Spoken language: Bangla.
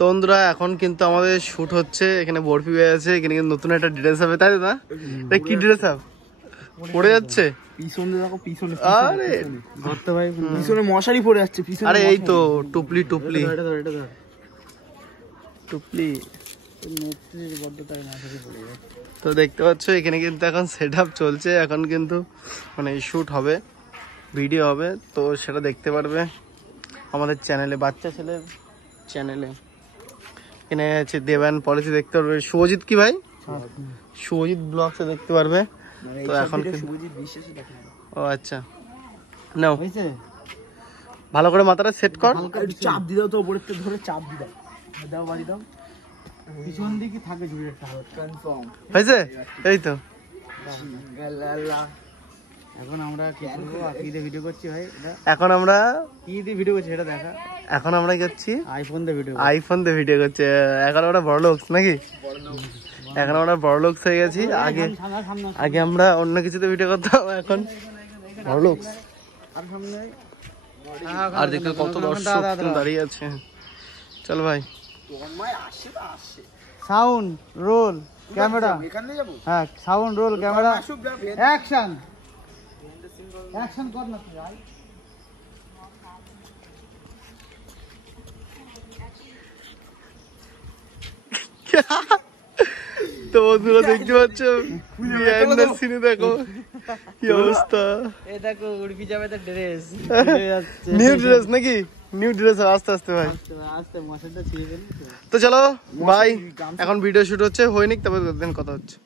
তো বন্ধুরা এখন কিন্তু আমাদের শুট হচ্ছে, এখানে বরফি হয়ে আছে, এখানে কিন্তু নতুন একটা ড্রেস হবে, তাই না? কি ড্রেস আপ পড়ে যাচ্ছে পিছনে দেখো, পিছনে আরে ধরতে ভাই, পিছনে মশারি পড়ে যাচ্ছে পিছনে। আরে এই তো টুপলি টুপলি টুপলি। তো দেখতে পাচ্ছ এখানে কিন্তু এখন সেট আপ চলছে, এখন কিন্তু মানে শুট হবে, ভিডিও হবে, তো সেটা দেখতে পারবে আমাদের চ্যানেলে, বাচ্চা ছেলের চ্যানেলে। এখানে আছে দেবান পলিসি দেখতে পারবে, শুভজিৎ কি ভাই, শুভজিৎ ব্লগসে দেখতে পারবে। তো এখন ও আচ্ছা নাও ভালো করে মাথাটা সেট কর, চাপ দিদাও তো উপরে ধরে চাপ দিদাও, দাও বাড়ি দাও, পিছন দিকে থাকে ঝুড়িটা কনফার্ম হয়েছে। এই তো এখন আমরা কি করবো, কি দিয়ে ভিডিও করছি ভাই? এখন আমরা কি দিয়ে ভিডিও করছি সেটা দেখা। এখন আমরা করছি আইফোন দিয়ে ভিডিও, আইফোন দিয়ে ভিডিও করছে। এখন আমরা বড় লোক নাকি, এখন আমরা বড় লোক হয়ে গেছি। আগে আগে আমরা অন্য কিছুতে ভিডিও করতাম, এখন বড় লোক। আর দেখতে কত দর্শক দাঁড়িয়ে আছে। চল ভাই, সাউন্ড রোল ক্যামেরা, হ্যাঁ sound roll camera action, action কর না ভাই। তো বন্ধুরা দেখতে পাচ্ছ সিনে, দেখো কি অবস্থা। এই দেখো উড়পি যাবে তো ড্রেস, নিউ ড্রেস নাকি, নিউ ড্রেস আস্তে আস্তে ভাই। আস্তে মশাটা ছিঁড়ে গেল। তো চলো ভাই, এখন ভিডিও শুট হচ্ছে, হয়নি তবে কথা হচ্ছে।